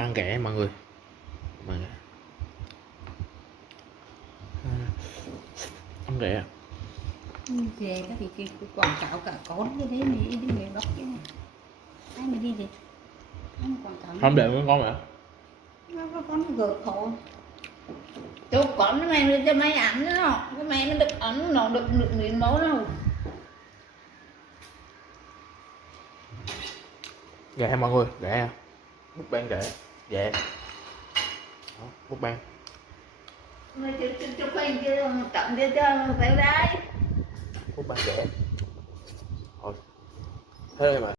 Băng ghẹ mọi người. Băng ghẹ. Băng ghẹ. Về cái thì quảng cáo cả con như thế mình đi miền Bắc chứ. Ai mà đi thì anh quảng cáo. Không để với con mẹ. Nó có con gợt khổ. Cho con mày cho mày ăn nó, cái mày nó được ăn nó được miếng máu đâu. Ghẹ mọi người, ghẹ. Bút băng ghẹ. Ghẹ. Bút băng. Mày cho quay kia tặng cho phải đây. Bút băng ghẹ. Thôi. Thế đây mà.